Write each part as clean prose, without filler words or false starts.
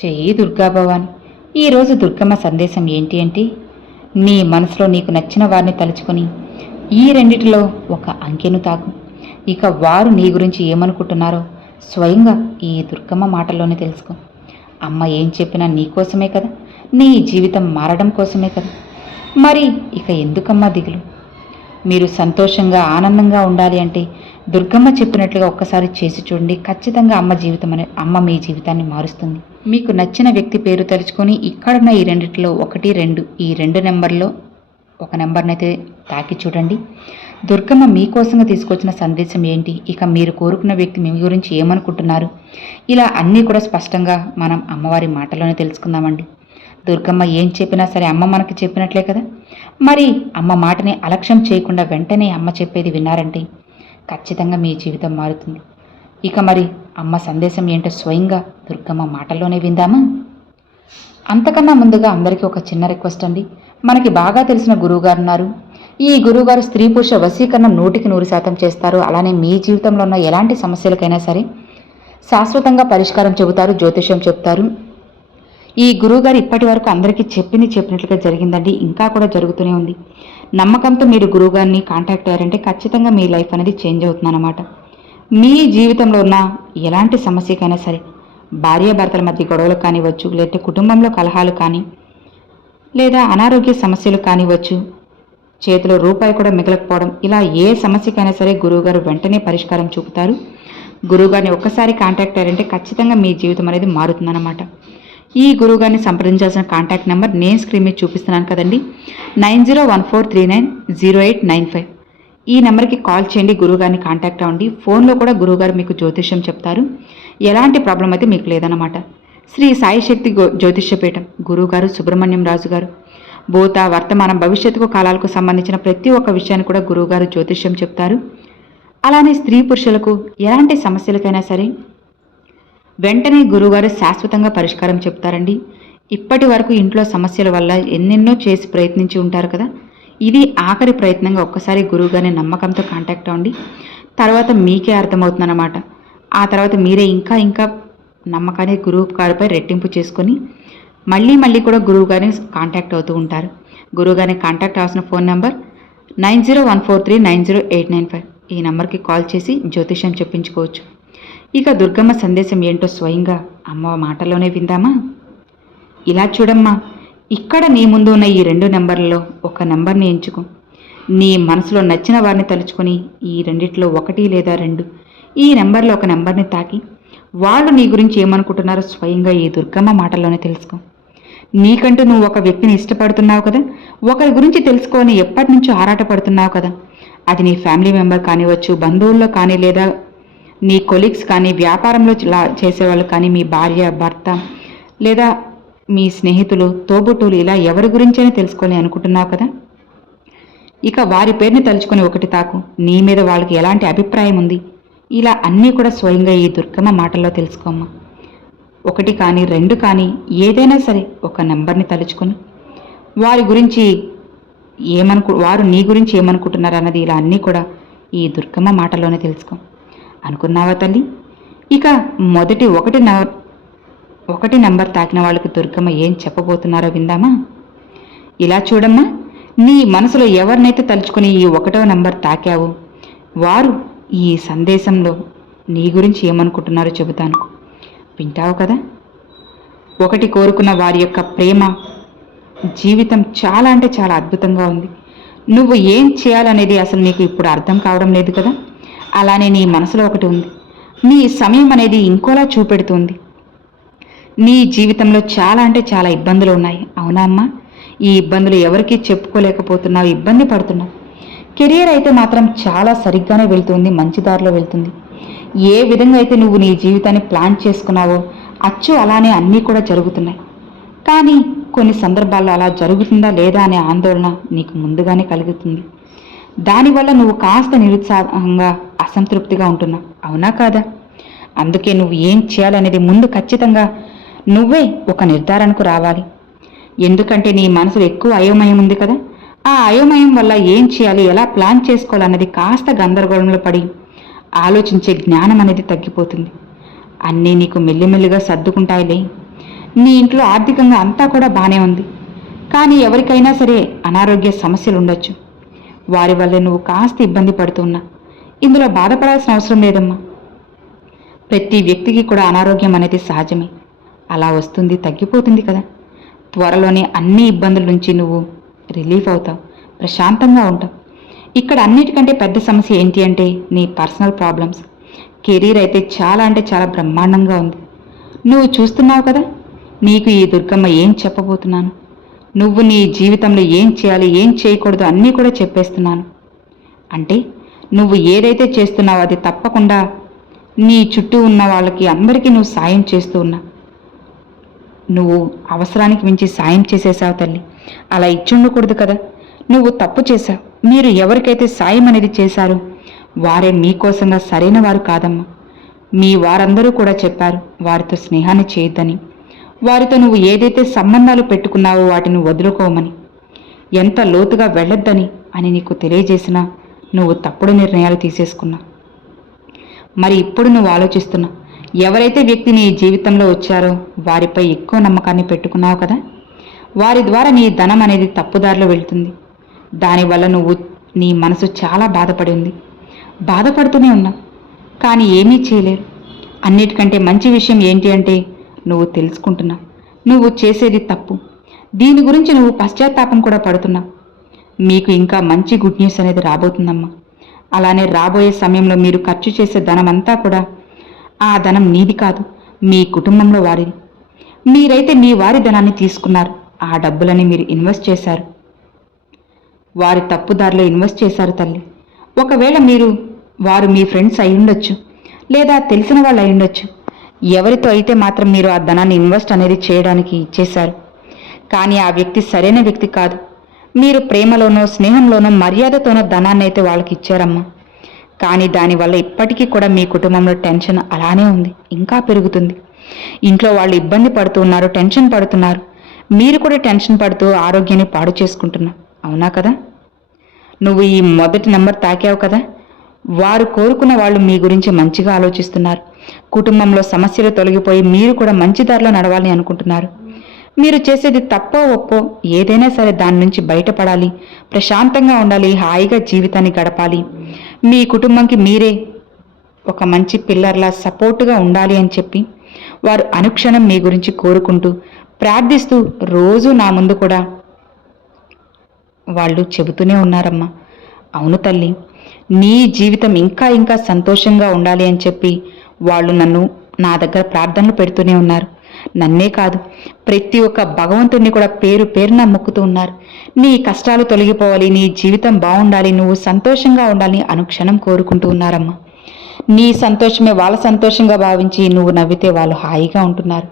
చెయ్యి దుర్గా భవాని. ఈరోజు దుర్గమ్మ సందేశం ఏంటి అంటే, నీ మనసులో నీకు నచ్చిన వారిని తలుచుకొని ఈ రెండిటిలో ఒక అంకెను తాకు. ఇక వారు నీ గురించి ఏమనుకుంటున్నారో స్వయంగా ఈ దుర్గమ్మ మాటల్లోనే తెలుసుకో. అమ్మ ఏం చెప్పినా నీకోసమే కదా, నీ జీవితం మారడం కోసమే కదా. మరి ఇక ఎందుకమ్మా దిగులు? మీరు సంతోషంగా ఆనందంగా ఉండాలి అంటే దుర్గమ్మ చెప్పినట్లుగా ఒక్కసారి చేసి చూడండి. ఖచ్చితంగా అమ్మ మీ జీవితాన్ని మారుస్తుంది. మీకు నచ్చిన వ్యక్తి పేరు తలుచుకొని ఇక్కడున్న ఈ రెండిట్లో 1, 2 ఈ 2 నెంబర్లో ఒక నెంబర్నైతే తాకి చూడండి. దుర్గమ్మ మీకోసంగా తీసుకొచ్చిన సందేశం ఏంటి, ఇక మీరు కోరుకున్న వ్యక్తి మీ గురించి ఏమనుకుంటున్నారు, ఇలా అన్నీ కూడా స్పష్టంగా మనం అమ్మవారి మాటలోనే తెలుసుకుందామండి. దుర్గమ్మ ఏం చెప్పినా సరే అమ్మ మనకి చెప్పినట్లే కదా. మరి అమ్మ మాటని అలక్ష్యం చేయకుండా వెంటనే అమ్మ చెప్పేది విన్నారంటే ఖచ్చితంగా మీ జీవితం మారుతుంది. ఇక మరి అమ్మ సందేశం ఏంటో స్వయంగా దుర్గమ్మ మాటల్లోనే విందామా? అంతకన్నా ముందుగా అందరికీ ఒక చిన్న రిక్వెస్ట్ అండి. మనకి బాగా తెలిసిన గురువుగారు ఉన్నారు. ఈ గురువుగారు స్త్రీ పురుష వశీకరణ 100% చేస్తారు. అలానే మీ జీవితంలో ఉన్న ఎలాంటి సమస్యలకైనా సరే శాశ్వతంగా పరిష్కారం చెబుతారు, జ్యోతిష్యం చెప్తారు. ఈ గురువుగారు ఇప్పటి వరకు అందరికీ చెప్పినట్లుగా జరిగిందండి. ఇంకా కూడా జరుగుతూనే ఉంది. నమ్మకంతో మీరు గురువుగారిని కాంటాక్ట్ అయ్యారంటే ఖచ్చితంగా మీ లైఫ్ అనేది చేంజ్ అవుతుందన్నమాట. మీ జీవితంలో ఉన్న ఎలాంటి సమస్యకైనా సరే, భార్యాభర్తల మధ్య గొడవలు కానివ్వచ్చు, లేదా కుటుంబంలో కలహాలు కానీ, లేదా అనారోగ్య సమస్యలు కానివ్వచ్చు, చేతిలో రూపాయి కూడా మిగలకపోవడం, ఇలా ఏ సమస్యకైనా సరే గురువుగారు వెంటనే పరిష్కారం చూపుతారు. గురువుగారిని ఒక్కసారి కాంటాక్ట్ అయ్యారంటే ఖచ్చితంగా మీ జీవితం అనేది మారుతుందన్నమాట. ఈ గురువుగారిని సంప్రదించాల్సిన కాంటాక్ట్ నెంబర్ నేను స్క్రీన్ మీద చూపిస్తున్నాను కదండి, 9014390895. ఈ నెంబర్కి కాల్ చేయండి, గురువుగారిని కాంటాక్ట్ అవ్వండి. ఫోన్లో కూడా గురువుగారు మీకు జ్యోతిష్యం చెప్తారు. ఎలాంటి ప్రాబ్లం అయితే మీకు లేదన్నమాట. శ్రీ సాయి శక్తి జ్యోతిష్యపీఠం గురువుగారు సుబ్రహ్మణ్యం రాజు గారు భూత వర్తమానం భవిష్యత్తుకు కాలాలకు సంబంధించిన ప్రతి ఒక్క విషయాన్ని కూడా గురువుగారు జ్యోతిష్యం చెప్తారు. అలానే స్త్రీ పురుషులకు ఎలాంటి సమస్యలకైనా సరే వెంటనే గురువుగారు శాశ్వతంగా పరిష్కారం చెప్తారండి. ఇప్పటి వరకు ఇంట్లో సమస్యల వల్ల ఎన్నెన్నో చేసి ప్రయత్నించి ఉంటారు కదా, ఇది ఆఖరి ప్రయత్నంగా ఒక్కసారి గురువుగారిని నమ్మకంతో కాంటాక్ట్ అవ్వండి. తర్వాత మీకే అర్థమవుతుందన్నమాట. ఆ తర్వాత మీరే ఇంకా నమ్మకాన్ని గురువు గారిపై రెట్టింపు చేసుకొని మళ్ళీ కూడా గురువు గారిని కాంటాక్ట్ అవుతూ ఉంటారు. గురువు గారిని కాంటాక్ట్ అవ్వాల్సిన ఫోన్ నెంబర్ 9014390895. ఈ నెంబర్కి కాల్ చేసి జ్యోతిష్యం చెప్పించుకోవచ్చు. ఇక దుర్గమ్మ సందేశం ఏంటో స్వయంగా అమ్మ మాటలోనే విందామా? ఇలా చూడమ్మా, ఇక్కడ నీ ముందు ఉన్న ఈ 2 నెంబర్లలో ఒక నెంబర్ని ఎంచుకో. నీ మనసులో నచ్చిన వారిని తలుచుకొని ఈ రెండిట్లో 1 లేదా 2 ఈ నెంబర్లో ఒక నెంబర్ని తాకి వాళ్ళు నీ గురించి ఏమనుకుంటున్నారో స్వయంగా ఈ దుర్గమ్మ మాటల్లోనే తెలుసుకో. నీకంటూ నువ్వు ఒక వ్యక్తిని ఇష్టపడుతున్నావు కదా, ఒకరి గురించి తెలుసుకోని ఎప్పటి నుంచో ఆరాటపడుతున్నావు కదా. అది నీ ఫ్యామిలీ మెంబర్ కానివ్వచ్చు, బంధువుల్లో కానీ, లేదా నీ కొలీగ్స్ కానీ, వ్యాపారంలో చేసేవాళ్ళు కానీ, మీ భార్య భర్త లేదా మీ స్నేహితులు తోబుట్టువులు, ఇలా ఎవరి గురించైనా తెలుసుకొని అనుకుంటున్నావు కదా. ఇక వారి పేరుని తలుచుకొని 1 తాకు. నీ మీద వాళ్ళకి ఎలాంటి అభిప్రాయం ఉంది, ఇలా అన్నీ కూడా స్వయంగా ఈ దుర్గమ్మ మాటల్లో తెలుసుకోమ్మా. 1 కానీ 2 కానీ ఏదైనా సరే ఒక నెంబర్ని తలుచుకొని వారు నీ గురించి ఏమనుకుంటున్నారు అన్నది ఇలా అన్నీ కూడా ఈ దుర్గమ్మ మాటల్లోనే తెలుసుకో. అనుకున్నావా తల్లి? ఇక మొదటి 1 నెంబర్ తాకిన వాళ్ళకి దుర్గమ్మ ఏం చెప్పబోతున్నారో విందామా? ఇలా చూడమ్మా, నీ మనసులో ఎవరినైతే తలుచుకొని ఈ 1వ నెంబర్ తాకావో వారు ఈ సందేశంలో నీ గురించి ఏమనుకుంటున్నారో చెబుతాను, వింటావు కదా. 1 కోరుకున్న వారి యొక్క ప్రేమ జీవితం చాలా అంటే చాలా అద్భుతంగా ఉంది. నువ్వు ఏం చేయాలనేది అసలు నీకు ఇప్పుడు అర్థం కావడం లేదు కదా. అలానే నీ మనసులో 1 ఉంది. నీ సమయం అనేది ఇంకోలా చూపెడుతుంది. నీ జీవితంలో చాలా అంటే చాలా ఇబ్బందులు ఉన్నాయి, అవునా అమ్మా? ఈ ఇబ్బందులు ఎవరికీ చెప్పుకోలేకపోతున్నావు, ఇబ్బంది పడుతున్నావు. కెరియర్ అయితే మాత్రం చాలా సరిగ్గానే వెళ్తుంది, మంచి దారిలో వెళ్తుంది. ఏ విధంగా అయితే నువ్వు నీ జీవితాన్ని ప్లాన్ చేసుకున్నావో అచ్చు అలానే అన్నీ కూడా జరుగుతున్నాయి. కానీ కొన్ని సందర్భాల్లో అలా జరుగుతుందా లేదా అనే ఆందోళన నీకు ముందుగానే కలుగుతుంది. దానివల్ల నువ్వు కాస్త నిరుత్సాహంగా అసంతృప్తిగా ఉంటున్నావు, అవునా కాదా? అందుకే నువ్వు ఏం చేయాలనేది ముందు ఖచ్చితంగా నువ్వే ఒక నిర్ధారణకు రావాలి. ఎందుకంటే నీ మనసులో ఎక్కువ అయోమయం ఉంది కదా. ఆ అయోమయం వల్ల ఏం చేయాలి, ఎలా ప్లాన్ చేసుకోవాలన్నది కాస్త గందరగోళంలో పడి ఆలోచించే జ్ఞానం అనేది తగ్గిపోతుంది. అన్నీ నీకు మెల్లిమెల్లిగా సర్దుకుంటాయిలే. నీ ఇంట్లో ఆర్థికంగా అంతా కూడా బానే ఉంది. కానీ ఎవరికైనా సరే అనారోగ్య సమస్యలు ఉండొచ్చు. వారి వల్ల నువ్వు కాస్త ఇబ్బంది పడుతున్నా. ఇందులో బాధపడాల్సిన అవసరం లేదమ్మా. ప్రతి వ్యక్తికి కూడా అనారోగ్యం అనేది సహజమే. అలా వస్తుంది, తగ్గిపోతుంది కదా. త్వరలోనే అన్ని ఇబ్బందుల నుంచి నువ్వు రిలీఫ్ అవుతావు, ప్రశాంతంగా ఉంటావు. ఇక్కడ అన్నిటికంటే పెద్ద సమస్య ఏంటి అంటే నీ పర్సనల్ ప్రాబ్లమ్స్. కెరీర్ అయితే చాలా అంటే చాలా బ్రహ్మాండంగా ఉంది. నువ్వు చూస్తున్నావు కదా. నీకు ఈ దుర్గమ్మ ఏం చెప్పబోతున్నాను, నువ్వు నీ జీవితంలో ఏం చేయాలి ఏం చేయకూడదు అన్నీ కూడా చెప్పేస్తున్నాను. అంటే నువ్వు ఏదైతే చేస్తున్నావో అది తప్పకుండా నీ చుట్టూ ఉన్న వాళ్ళకి అందరికీ నువ్వు సాయం చేస్తూ ఉన్నా. నువ్వు అవసరానికి మించి సాయం చేసేసావు తల్లి. అలా ఇచ్చుండకూడదు కదా. నువ్వు తప్పు చేశావు. మీరు ఎవరికైతే సాయం అనేది చేశారో వారే మీకోసంగా సరైన వారు కాదమ్మా. మీ వారందరూ కూడా చెప్పారు వారితో స్నేహాన్ని చేయొద్దని, వారితో నువ్వు ఏదైతే సంబంధాలు పెట్టుకున్నావో వాటిని వదులుకోమని, ఎంత లోతుగా వెళ్ళొద్దని అని నీకు తెలియజేసినా నువ్వు తప్పుడు నిర్ణయాలు తీసేసుకున్నా. మరి ఇప్పుడు నువ్వు ఆలోచిస్తున్నా ఎవరైతే వ్యక్తి నీ జీవితంలో వచ్చారో వారిపై ఎక్కువ నమ్మకాన్ని పెట్టుకున్నావు కదా. వారి ద్వారా నీ ధనం అనేది తప్పుదారిలో వెళ్తుంది. దానివల్ల నీ మనసు చాలా బాధపడి ఉంది. బాధపడుతూనే ఉన్నావు, కానీ ఏమీ చేయలేరు. అన్నిటికంటే మంచి విషయం ఏంటి అంటే నువ్వు తెలుసుకుంటున్నావు నువ్వు చేసేది తప్పు. దీని గురించి నువ్వు పశ్చాత్తాపం కూడా పడుతున్నావు. మీకు ఇంకా మంచి గుడ్ న్యూస్ అనేది రాబోతుందమ్మా. అలానే రాబోయే సమయంలో మీరు ఖర్చు చేసే ధనం అంతా కూడా ఆ ధనం నీది కాదు, మీ కుటుంబంలో వారిది. మీరైతే మీ వారి ధనాన్ని తీసుకున్నారు. ఆ డబ్బులని మీరు ఇన్వెస్ట్ చేశారు. వారి తప్పుదారిలో ఇన్వెస్ట్ చేశారు తల్లి. ఒకవేళ వారు మీ ఫ్రెండ్స్ అయి ఉండొచ్చు, లేదా తెలిసిన వాళ్ళు అయి ఉండొచ్చు. ఎవరితో అయితే మాత్రం మీరు ఆ ధనాన్ని ఇన్వెస్ట్ అనేది చేయడానికి ఇచ్చేశారు. కానీ ఆ వ్యక్తి సరైన వ్యక్తి కాదు. మీరు ప్రేమలోనో స్నేహంలోనో మర్యాదతోనో ధనాన్ని అయితే వాళ్ళకి ఇచ్చారమ్మా. కానీ దానివల్ల ఇప్పటికీ కూడా మీ కుటుంబంలో టెన్షన్ అలానే ఉంది, ఇంకా పెరుగుతుంది. ఇంట్లో వాళ్ళు ఇబ్బంది పడుతూ ఉన్నారు, టెన్షన్ పడుతున్నారు. మీరు కూడా టెన్షన్ పడుతూ ఆరోగ్యాన్ని పాడు చేసుకుంటున్నావు. అవునా కదా. నువ్వు ఈ మొదటి నెంబర్ తాకావు కదా. వారు కోరుకున్న వాళ్ళు మీ గురించి మంచిగా ఆలోచిస్తున్నారు. కుటుంబంలో సమస్యలు తొలగిపోయి మీరు కూడా మంచి దారిలో నడవాలని అనుకుంటున్నారు. మీరు చేసేది తప్పో ఒప్పో ఏదైనా సరే దాని నుంచి బయటపడాలి, ప్రశాంతంగా ఉండాలి, హాయిగా జీవితాన్ని గడపాలి. మీ కుటుంబంకి మీరే ఒక మంచి పిల్లర్లా సపోర్టుగా ఉండాలి అని చెప్పి వారు అనుక్షణం మీ గురించి కోరుకుంటూ ప్రార్థిస్తూ రోజు నా ముందు కూడా వాళ్ళు చెబుతూనే ఉన్నారమ్మా. అవును తల్లి, నీ జీవితం ఇంకా ఇంకా సంతోషంగా ఉండాలి అని చెప్పి వాళ్ళు నా దగ్గర ప్రార్థనలు పెడుతూనే ఉన్నారు. నన్నే కాదు, ప్రతి ఒక్క భగవంతుడిని కూడా పేరు పేరున మొక్కుతూ ఉన్నారు. నీ కష్టాలు తొలగిపోవాలి, నీ జీవితం బాగుండాలి, నువ్వు సంతోషంగా ఉండాలని అనుక్షణం కోరుకుంటూ ఉన్నారమ్మా. నీ సంతోషమే వాళ్ళ సంతోషంగా భావించి నువ్వు నవ్వితే వాళ్ళు హాయిగా ఉంటున్నారు.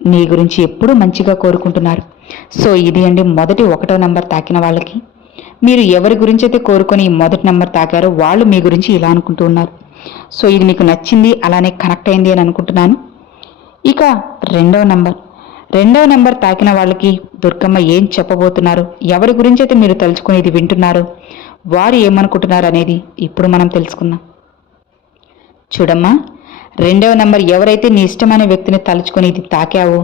నీ గురించి ఎప్పుడూ మంచిగా కోరుకుంటున్నారు. సో ఇది అండి మొదటి 1వ నంబర్ తాకిన వాళ్ళకి. మీరు ఎవరి గురించి అయితే కోరుకొని మొదటి నెంబర్ తాకారో వాళ్ళు మీ గురించి ఇలా అనుకుంటూ ఉన్నారు. సో ఇది మీకు నచ్చింది, అలానే కనెక్ట్ అయింది అని అనుకుంటున్నాను. ఇక 2వ నెంబర్ తాకిన వాళ్ళకి దుర్గమ్మ ఏం చెప్పబోతున్నారు, ఎవరి గురించి అయితే మీరు తలుచుకుని ఇది వింటున్నారో వారు ఏమనుకుంటున్నారు అనేది ఇప్పుడు మనం తెలుసుకుందాం. చూడమ్మా, 2వ నెంబర్ ఎవరైతే నీ ఇష్టమైన వ్యక్తిని తలుచుకుని ఇది తాకావో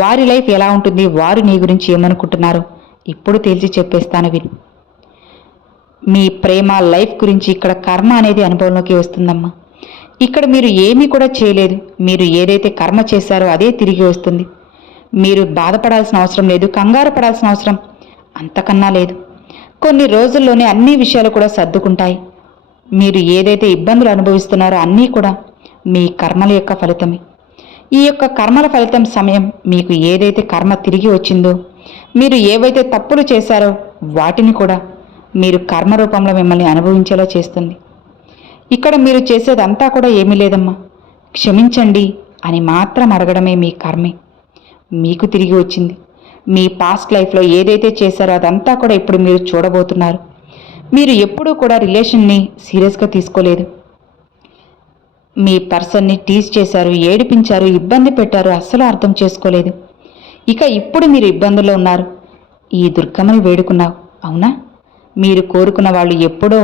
వారి లైఫ్ ఎలా ఉంటుంది, వారు నీ గురించి ఏమనుకుంటున్నారో ఇప్పుడు తేల్చి చెప్పేస్తాను విని. మీ ప్రేమ లైఫ్ గురించి ఇక్కడ కర్మ అనేది అనుభవంలోకి వస్తుందమ్మా. ఇక్కడ మీరు ఏమీ కూడా చేయలేదు. మీరు ఏదైతే కర్మ చేశారో అదే తిరిగి వస్తుంది. మీరు బాధపడాల్సిన అవసరం లేదు, కంగారు పడాల్సిన అవసరం అంతకన్నా లేదు. కొన్ని రోజుల్లోనే అన్ని విషయాలు కూడా సర్దుకుంటాయి. మీరు ఏదైతే ఇబ్బందులు అనుభవిస్తున్నారో అన్నీ కూడా మీ కర్మల యొక్క ఫలితమే. ఈ యొక్క కర్మల ఫలితం సమయం మీకు ఏదైతే కర్మ తిరిగి వచ్చిందో, మీరు ఏవైతే తప్పులు చేశారో వాటిని కూడా మీరు కర్మ రూపంలో మిమ్మల్ని అనుభవించేలా చేస్తుంది. ఇక్కడ మీరు చేసేదంతా కూడా ఏమీ లేదమ్మా, క్షమించండి అని మాత్రం అడగడమే మీ కర్మే మీకు తిరిగి వచ్చింది. మీ పాస్ట్ లైఫ్లో ఏదైతే చేశారో అదంతా కూడా ఇప్పుడు మీరు చూడబోతున్నారు. మీరు ఎప్పుడూ కూడా రిలేషన్ని సీరియస్గా తీసుకోలేదు. మీ పర్సన్ని టీజ్ చేశారు, ఏడిపించారు, ఇబ్బంది పెట్టారు, అస్సలు అర్థం చేసుకోలేదు. ఇక ఇప్పుడు మీరు ఇబ్బందుల్లో ఉన్నారు. ఈ దుర్గమ్మని వేడుకున్నావు, అవునా? మీరు కోరుకున్న వాళ్ళు ఎప్పుడో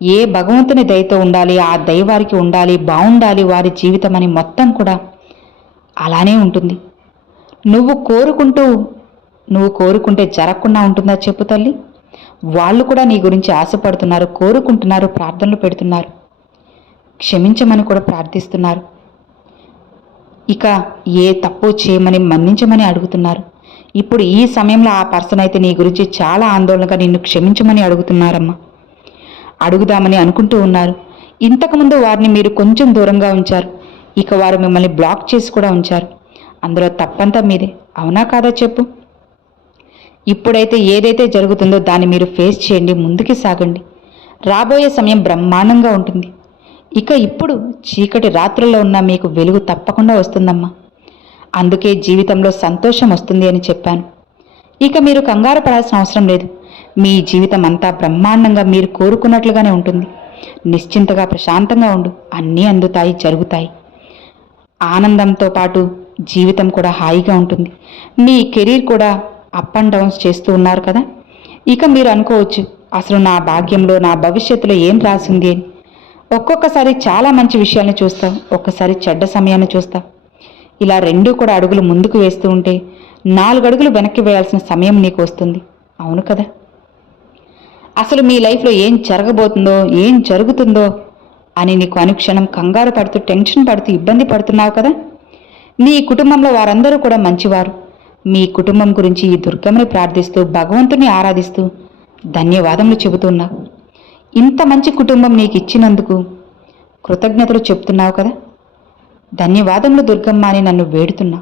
ఏ భగవంతుని దయతో ఉండాలి, ఆ దయ వారికి ఉండాలి, బాగుండాలి వారి జీవితం అని మొత్తం కూడా అలానే ఉంటుంది. నువ్వు కోరుకుంటే జరగకుండా ఉంటుందా చెప్పు తల్లి? వాళ్ళు కూడా నీ గురించి ఆశపడుతున్నారు, కోరుకుంటున్నారు, ప్రార్థనలు పెడుతున్నారు, క్షమించమని కూడా ప్రార్థిస్తున్నారు. ఇక ఏ తప్పు చేయమని మన్నించమని అడుగుతున్నారు. ఇప్పుడు ఈ సమయంలో ఆ పర్సన్ అయితే నీ గురించి చాలా ఆందోళనగా నిన్ను క్షమించమని అడుగుతున్నారమ్మా. అడుగుదామని అనుకుంటూ ఉన్నారు. ఇంతకుముందు వారిని మీరు కొంచెం దూరంగా ఉంచారు, ఇక వారు మిమ్మల్ని బ్లాక్ చేసి కూడా ఉంచారు. అందులో తప్పంతా మీదే. అవునా కాదా చెప్పు? ఇప్పుడైతే ఏదైతే జరుగుతుందో దాన్ని మీరు ఫేస్ చేయండి, ముందుకి సాగండి. రాబోయే సమయం బ్రహ్మాండంగా ఉంటుంది. ఇక ఇప్పుడు చీకటి రాత్రుల్లో ఉన్న మీకు వెలుగు తప్పకుండా వస్తుందమ్మా. అందుకే జీవితంలో సంతోషం వస్తుంది అని చెప్పాను. ఇక మీరు కంగారు పడాల్సిన అవసరం లేదు. మీ జీవితం అంతా బ్రహ్మాండంగా మీరు కోరుకున్నట్లుగానే ఉంటుంది. నిశ్చింతగా ప్రశాంతంగా ఉండు, అన్నీ అందుతాయి, జరుగుతాయి. ఆనందంతో పాటు జీవితం కూడా హాయిగా ఉంటుంది. మీ కెరీర్ కూడా అప్ అండ్ డౌన్స్ చేస్తూ ఉన్నారు కదా. ఇక మీరు అనుకోవచ్చు, అసలు నా భాగ్యంలో నా భవిష్యత్తులో ఏం రాసింది అని. ఒక్కొక్కసారి చాలా మంచి విషయాన్ని చూస్తాం, ఒక్కసారి చెడ్డ సమయాన్ని చూస్తాం. ఇలా రెండూ కూడా అడుగులు ముందుకు వేస్తూ ఉంటే 4 అడుగులు వెనక్కి వేయాల్సిన సమయం నీకు వస్తుంది. అవును కదా. అసలు మీ లైఫ్లో ఏం జరగబోతుందో, ఏం జరుగుతుందో అని నీకు అనుక్షణం కంగారు పడుతూ, టెన్షన్ పడుతూ, ఇబ్బంది పడుతున్నావు కదా. నీ కుటుంబంలో వారందరూ కూడా మంచివారు. మీ కుటుంబం గురించి ఈ దుర్గమ్మని ప్రార్థిస్తూ, భగవంతుని ఆరాధిస్తూ ధన్యవాదములు చెబుతున్నావు. ఇంత మంచి కుటుంబం నీకు ఇచ్చినందుకు కృతజ్ఞతలు చెప్తున్నావు కదా. ధన్యవాదములు దుర్గమ్మ అని నన్ను వేడుతున్నా.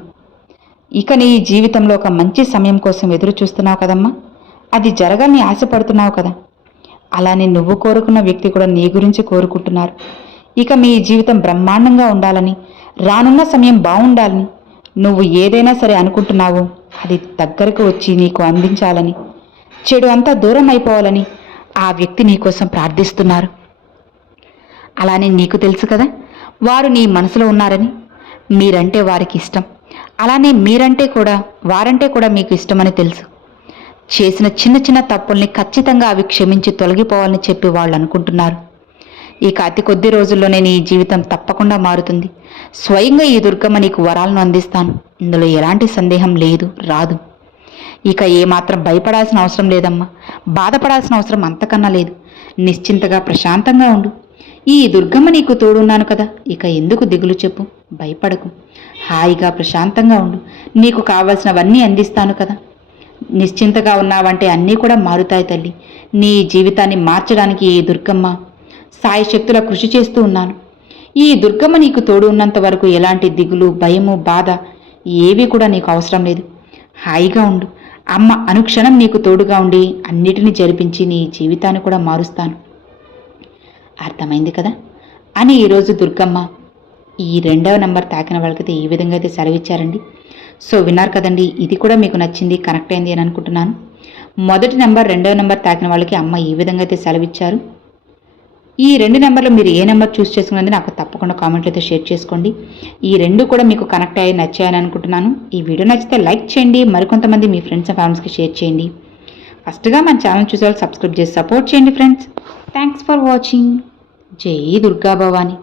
ఇక నీ జీవితంలో ఒక మంచి సమయం కోసం ఎదురు చూస్తున్నావు కదమ్మా. అది జరగాలని ఆశపడుతున్నావు కదా. అలానే నువ్వు కోరుకున్న వ్యక్తి కూడా నీ గురించి కోరుకుంటున్నారు. ఇక మీ జీవితం బ్రహ్మాండంగా ఉండాలని, రానున్న సమయం బాగుండాలని, నువ్వు ఏదైనా సరే అనుకుంటున్నావో అది దగ్గరకు వచ్చి నీకు అందించాలని, చెడు అంతా దూరం అయిపోవాలని ఆ వ్యక్తి నీకోసం ప్రార్థిస్తున్నారు. అలానే నీకు తెలుసు కదా, వారు నీ మనసులో ఉన్నారని. మీరంటే వారికి ఇష్టం, అలానే వారంటే కూడా మీకు ఇష్టమని తెలుసు. చేసిన చిన్న చిన్న తప్పుల్ని ఖచ్చితంగా అవి క్షమించి తొలగిపోవాలని చెప్పి వాళ్ళు అనుకుంటున్నారు. ఇక అతి కొద్ది రోజుల్లోనే నీ జీవితం తప్పకుండా మారుతుంది. స్వయంగా ఈ దుర్గమ్మ నీకు వరాలను అందిస్తాను, ఇందులో ఎలాంటి సందేహం లేదు, రాదు. ఇక ఏమాత్రం భయపడాల్సిన అవసరం లేదమ్మా, బాధపడాల్సిన అవసరం అంతకన్నా లేదు. నిశ్చింతగా ప్రశాంతంగా ఉండు. ఈ దుర్గమ్మ నీకు తోడున్నాను కదా, ఇక ఎందుకు దిగులు చెప్పు, భయపడకు. హాయిగా ప్రశాంతంగా ఉండు. నీకు కావలసినవన్నీ అందిస్తాను కదా. నిశ్చింతగా ఉన్నావంటే అన్నీ కూడా మారుతాయి తల్లి. నీ జీవితాన్ని మార్చడానికి ఈ దుర్గమ్మ సాయశక్తుల కృషి చేస్తూ ఉన్నాను. ఈ దుర్గమ్మ నీకు తోడు ఉన్నంత వరకు ఎలాంటి దిగులు, భయము, బాధ ఏవి కూడా నీకు అవసరం లేదు. హాయిగా ఉండు. అమ్మ అనుక్షణం నీకు తోడుగా ఉండి అన్నిటినీ జరిపించి నీ జీవితాన్ని కూడా మారుస్తాను. అర్థమైంది కదా అని ఈరోజు దుర్గమ్మ ఈ 2వ నంబర్ తాకిన వాళ్ళకైతే ఈ విధంగా అయితే సెలవిచ్చారండి. సో విన్నారు కదండి, ఇది కూడా మీకు నచ్చింది, కనెక్ట్ అయింది అని అనుకుంటున్నాను. మొదటి నెంబర్, 2వ నెంబర్ తాకిన వాళ్ళకి అమ్మ ఈ విధంగా అయితే సెలవిచ్చారు. ఈ 2 నెంబర్లు మీరు ఏ నెంబర్ చూస్ చేసుకున్నది నాకు తప్పకుండా కామెంట్లో అయితే షేర్ చేసుకోండి. ఈ 2 కూడా మీకు కనెక్ట్ అయ్యి నచ్చాయని అనుకుంటున్నాను. ఈ వీడియో నచ్చితే లైక్ చేయండి, మరికొంతమంది మీ ఫ్రెండ్స్ అండ్ ఫ్యామిలీస్కి షేర్ చేయండి. ఫస్ట్గా మన ఛానల్ చూసే వాళ్ళు సబ్స్క్రైబ్ చేసి సపోర్ట్ చేయండి ఫ్రెండ్స్. Thanks for watching. జై దుర్గా భవాని.